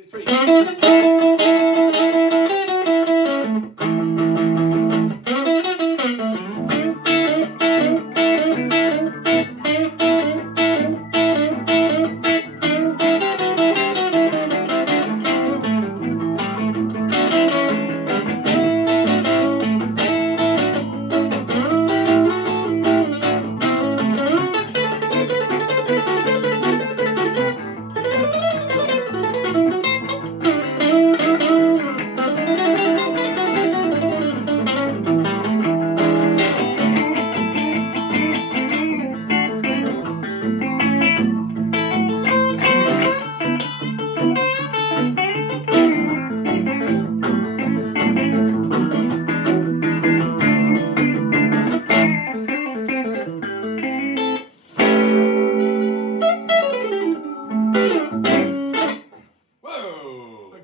2, 3.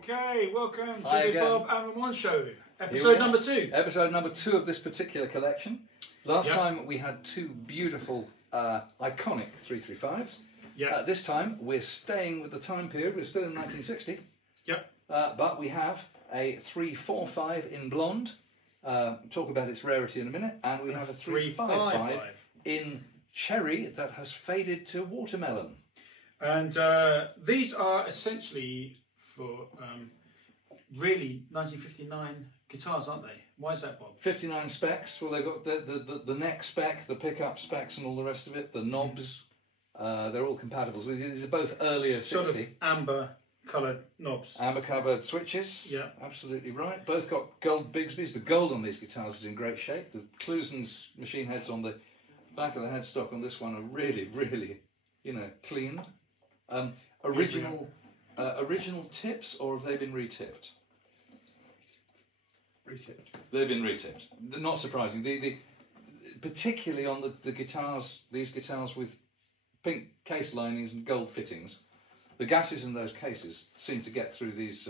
Okay, welcome to the Bob and Ramon Show, episode number 2. Episode number 2 of this particular collection. Last time we had 2 beautiful, iconic 335s. This time we're staying with the time period. We're still in 1960. But we have a 345 in blonde. Talk about its rarity in a minute. And we have a 355 in cherry that has faded to watermelon. And these are essentially for really 1959 guitars, aren't they? Why is that, Bob? 59 specs. Well, they've got the neck spec, the pickup specs, and all the rest of it. The knobs, they're all compatible. So these are both earlier 60. Sort of amber-coloured knobs. Amber-coloured switches. Yeah, absolutely right. Both got gold Bigsby's. The gold on these guitars is in great shape. The Klusen's machine heads on the back of the headstock on this one are really, really, clean. Original tips, or have they been retipped? Retipped. They've been retipped. Not surprising. Particularly on the guitars, these guitars with pink case linings and gold fittings, the gases in those cases seem to get through these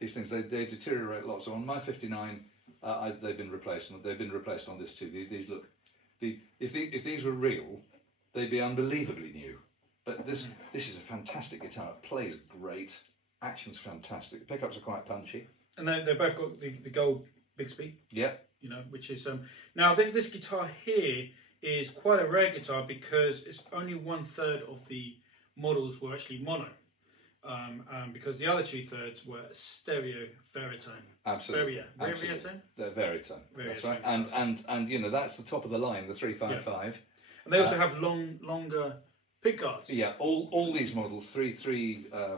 things. They deteriorate a lot. So on my 59, they've been replaced. And they've been replaced on this too. These look. If these were real, they'd be unbelievably new. But this is a fantastic guitar. It plays great. Action's fantastic. The pickups are quite punchy. And they both got the gold Bigsby. Yeah. Which is now this guitar here is quite a rare guitar because it's only 1/3 of the models were actually mono. Because the other 2/3 were stereo veritone. Absolutely. Veritone? They're veritone. That's right. And that's the top of the line, the 355. And they also have longer pick guards. Yeah, all these models, 335s,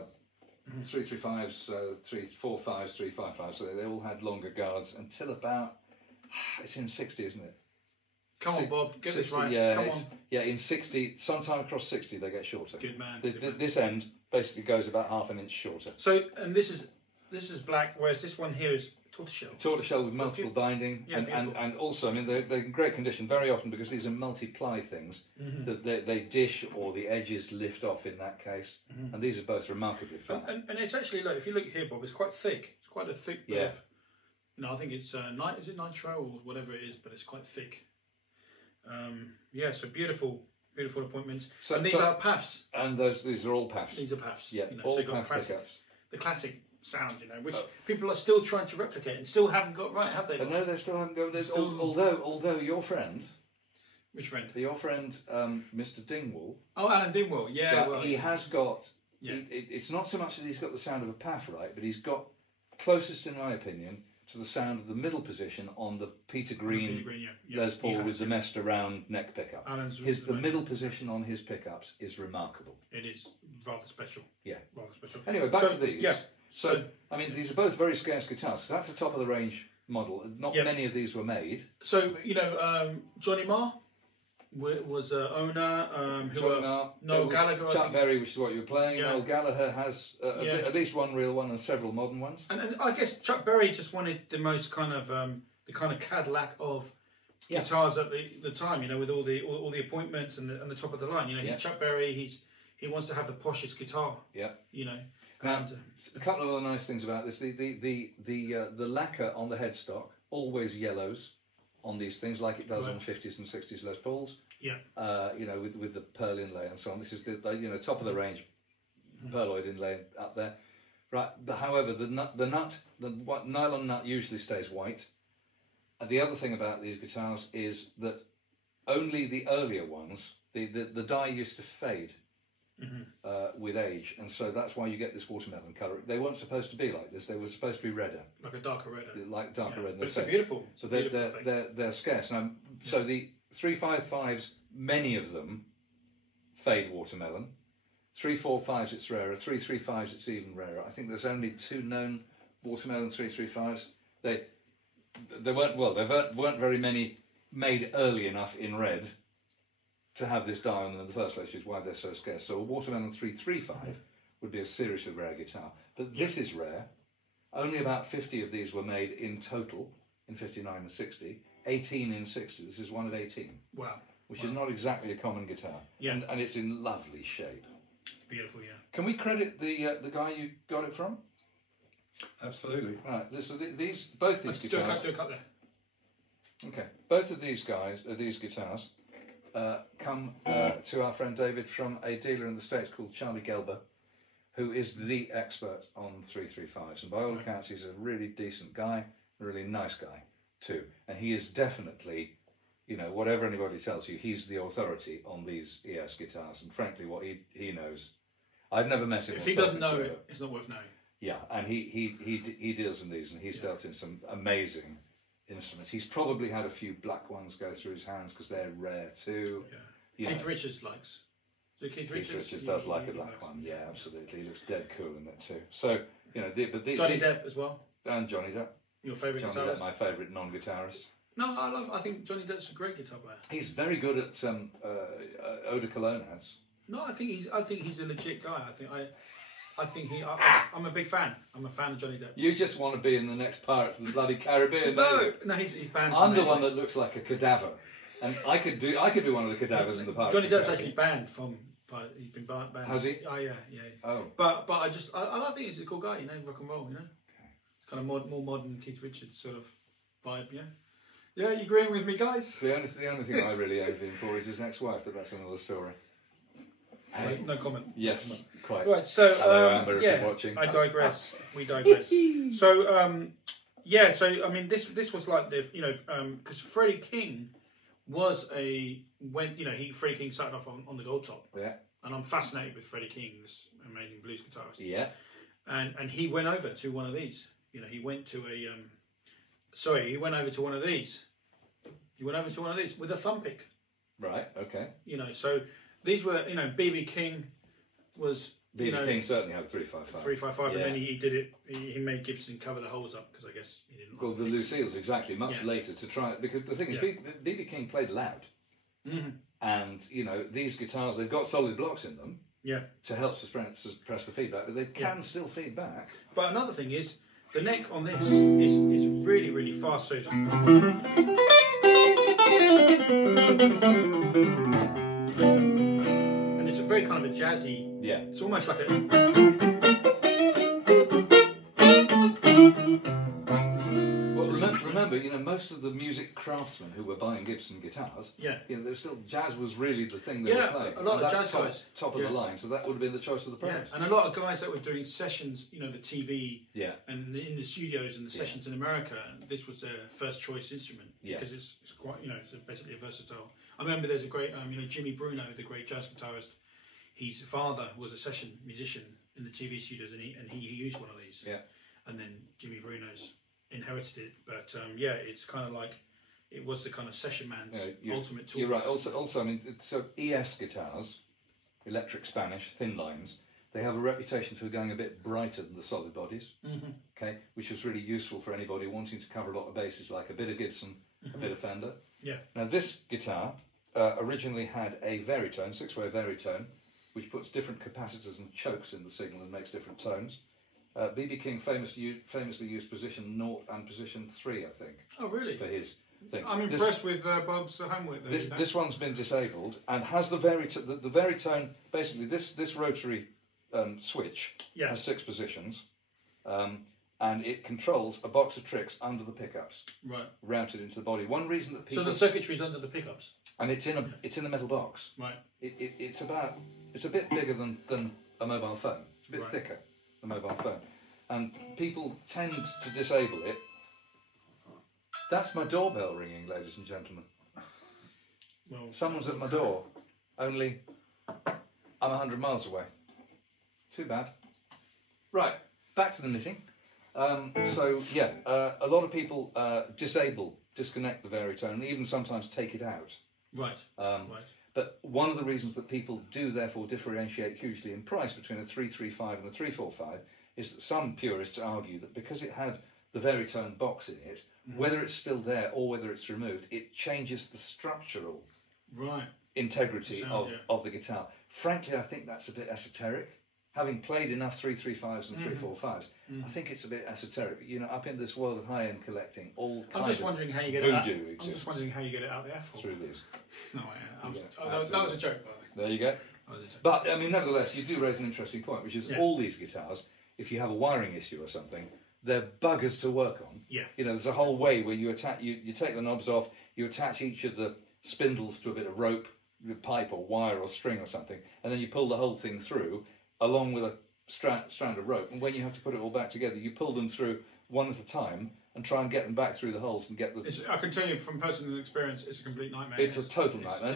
345s, 355s, so they all had longer guards until about, it's in 60, isn't it? Come on, Bob, get 60, this right. Yeah, Come on. Yeah, in 60, sometime across 60 they get shorter. Good man. This end basically goes about half an inch shorter. So, and this is black, whereas this one here is tortoiseshell. Tortoiseshell with multiple binding, and also, I mean, they're in great condition very often because these are multi-ply things that they dish or the edges lift off in that case, and these are both remarkably flat. And it's actually, look, if you look here, Bob, it's quite thick. It's quite a thick bit of, I think it's is it nitro or whatever it is, but it's quite thick. So beautiful appointments. So, and these are PAFs. And these are all PAFs. These are PAFs. Yeah, all so PAF pickups. The classic sound, which people are still trying to replicate and still haven't got right, have they? No, they still haven't got it. Although your friend, which friend? Your friend, Mr. Dingwall. Oh, Alan Dingwall. Yeah, he has got. Yeah. It's not so much that he's got the sound of a PAF right, but he's got closest, in my opinion, to the sound of the middle position on the Peter Green, Les Paul with the messed around neck pickup. The middle position on his pickups is remarkable. It is rather special. Yeah, rather special. Anyway, back to these. Yeah. So, I mean, these are both very scarce guitars, because that's a top-of-the-range model. Not many of these were made. So, Johnny Marr was owner. Who else? Noel Gallagher. Chuck Berry, which is what you were playing. Noel Gallagher has at least one real one and several modern ones. And I guess Chuck Berry just wanted the most kind of the kind of Cadillac of guitars at the time. With all the appointments and the top of the line. He's Chuck Berry. He wants to have the poshest guitar. Yeah. And a couple of other nice things about this: the lacquer on the headstock always yellows on these things, like it does on 50s and 60s Les Pauls. Yeah. With the pearl inlay and so on. This is the top of the range pearloid inlay up there. Right, but however, the nylon nut usually stays white. And the other thing about these guitars is that only the earlier ones, the dye used to fade with age, and so that's why you get this watermelon colour. They weren't supposed to be like this; they were supposed to be redder, like a darker redder, like darker red. But it's a beautiful. So they're scarce now. So the 355s, many of them fade watermelon. 345s it's rarer. 335s it's even rarer. I think there's only 2 known watermelon 335s. They weren't very many made early enough in red to have this dye on them in the first place, which is why they're so scarce. So a watermelon 335 would be a seriously rare guitar. But this is rare. Only about 50 of these were made in total in 59 and 60. 18 in 60. This is one of 18. Wow. Which is not exactly a common guitar. Yeah. And it's in lovely shape. Beautiful, yeah. Can we credit the guy you got it from? Absolutely. Right. So both these guitars. Do a cut there. Okay. Both of these guitars come to our friend David from a dealer in the States called Charlie Gelber, who is the expert on 335s. And by all accounts, he's a really decent guy, a really nice guy too. And he is definitely, you know, whatever anybody tells you, he's the authority on these ES guitars. And frankly, what he knows, I've never met him. If he doesn't know it, it's not worth knowing. Yeah, and he deals in these, and he's dealt in some amazing instruments. He's probably had a few black ones go through his hands because they're rare too. Yeah. Keith Richards likes. So Keith Richards does like a black one. Yeah, absolutely. He looks dead cool in it too. So you know, Johnny Depp as well. And Johnny Depp. Your favourite guitarist? Johnny Depp, my favourite non-guitarist. No, I think Johnny Depp's a great guitar player. He's very good at eau de cologne ads. No, I think he's a legit guy. I'm a big fan. I'm a fan of Johnny Depp. You just want to be in the next Pirates of the bloody Caribbean. No, he's banned. I'm the one that looks like a cadaver, and I could be one of the cadavers in the Pirates. Johnny Depp's actually banned from. He's been banned. Has he? Oh yeah. Oh. But I think he's a cool guy. You know, rock and roll. You know, kind of more modern Keith Richards sort of vibe. Yeah. Yeah, you agreeing with me, guys? The only thing I really envy him for is his ex-wife, but that's another story. No comment. Yes, no comment. quite. Right, so Amber, if you're watching. I digress. We digress. So I mean, this was like the because Freddie King was Freddie King started off on the gold top. Yeah. And I'm fascinated with Freddie King, this amazing blues guitarist. Yeah. And he went over to one of these. You know, he went over to one of these. He went over to one of these with a thumb pick. Right. Okay. You know, so these were, B.B. King was... B.B. King certainly had 355. 355, and then he did it, he made Gibson cover the holes up, because I guess he didn't... Well, the Lucille's exactly, much later to try it, because the thing is, B.B. King played loud. Mm-hmm. And, these guitars, they've got solid blocks in them to help suppress the feedback, but they can still feed back. But another thing is, the neck on this is really, really fast, so and it's a very kind of a jazzy. Yeah. It's almost like a. Well, remember, most of the music craftsmen who were buying Gibson guitars, there was still jazz was really the thing they were playing. A lot of jazz guys, top of the line, so that would have been the choice of the price. Yeah, and a lot of guys that were doing sessions, the TV, and in the studios and the sessions in America, this was their first choice instrument because it's quite, it's basically a versatile. I remember there's a great, Jimmy Bruno, the great jazz guitarist. His father was a session musician in the TV studios, and he used one of these. Yeah, and then Jimmy Bruno's inherited it, but it's kind of like it was the kind of session man's ultimate tool. You're right. Also, I mean, so ES guitars, electric Spanish, thin lines, they have a reputation for going a bit brighter than the solid bodies. Mm-hmm. Okay, which is really useful for anybody wanting to cover a lot of bases, like a bit of Gibson, a bit of Fender. Yeah. Now this guitar originally had a varitone, 6-way varitone, which puts different capacitors and chokes in the signal and makes different tones. B.B. King famously used position 0 and position 3, I think. Oh, really? For his thing. I'm impressed with Bob's homework there. This one's been disabled and has the varitone. The varitone, basically, this rotary switch has 6 positions, and it controls a box of tricks under the pickups, routed into the body. One reason that people... So the circuitry's under the pickups, and it's in a metal box. Right. It's a bit bigger than a mobile phone. It's a bit thicker. A mobile phone. and people tend to disable it. That's my doorbell ringing, ladies and gentlemen. Well, Someone's at my door, only I'm 100 miles away. Too bad. Right, back to the knitting. So yeah, a lot of people disconnect the varitone, and even sometimes take it out. Right. Right. But one of the reasons that people do therefore differentiate hugely in price between a 335 and a 345 is that some purists argue that because it had the varitone box in it, whether it's still there or whether it's removed, it changes the structural integrity of the guitar. Frankly, I think that's a bit esoteric. Having played enough 335s and 345s, I think it's a bit esoteric. You know, up in this world of high-end collecting, all kinds of voodoo exists. I'm just wondering how you get it out the F through these. No, that was a joke, by the way. There you go. But I mean, nevertheless, you do raise an interesting point, which is all these guitars, if you have a wiring issue or something, they're buggers to work on. Yeah. You know, there's a whole way where you attach, you take the knobs off, you attach each of the spindles to a bit of rope, pipe or wire or string or something, and then you pull the whole thing through along with a strand of rope. And when you have to put it all back together, you pull them through one at a time and try and get them back through the holes and get the... I can tell you from personal experience, it's a complete nightmare. It's a total nightmare.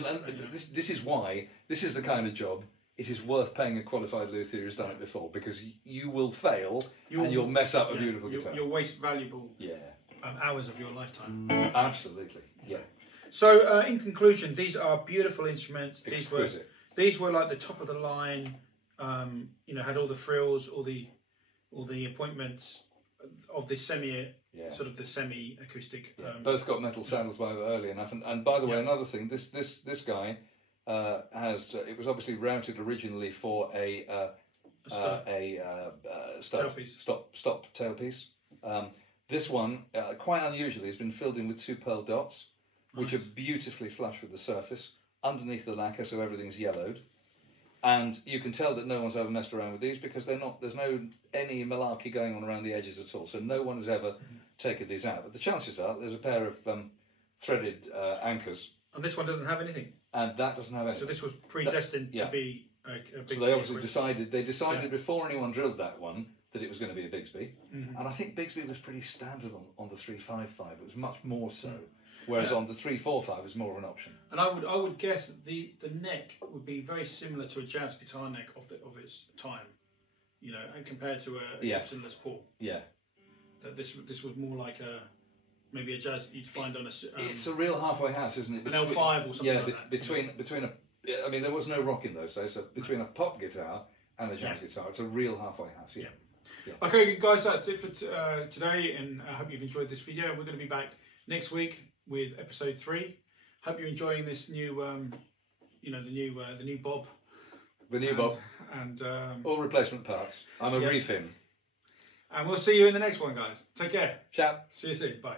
This is why, this is the kind of job it is worth paying a qualified luthier who's done it before, because you will fail and you'll mess up a beautiful guitar. You'll waste valuable hours of your lifetime. Absolutely, yeah. So, in conclusion, these are beautiful instruments. Exquisite. These were like the top of the line. You know, had all the frills, all the appointments of this sort of the semi-acoustic. Both got metal saddles by early enough. And by the way, another thing, this guy has it was obviously routed originally for a stop tailpiece. This one, quite unusually, has been filled in with 2 pearl dots, which are beautifully flush with the surface underneath the lacquer, so everything's yellowed. And you can tell that no one's ever messed around with these because there's no any malarkey going on around the edges at all. So no one has ever taken these out. But the chances are there's a pair of threaded anchors. And this one doesn't have anything. And that doesn't have anything. So this was predestined to be a Bigsby. So they obviously decided before anyone drilled that one that it was going to be a Bigsby. And I think Bigsby was pretty standard on the 355. It was much more so. Whereas on the 345 is more of an option. And I would guess that the neck would be very similar to a jazz guitar neck of its time, you know, and compared to a Gibson Les Paul. Yeah. That this was more like maybe a jazz you'd find on a. It's a real halfway house, isn't it? An L5 or something like that. between a. I mean, there was no rock in those days, so between a pop guitar and a jazz guitar, it's a real halfway house. Yeah. Okay, guys, that's it for today, and I hope you've enjoyed this video. We're going to be back next week with episode 3. Hope you're enjoying this new, you know, the new Bob. The new Bob. And all replacement parts. I'm a refin. And we'll see you in the next one, guys. Take care. Ciao. See you soon. Bye.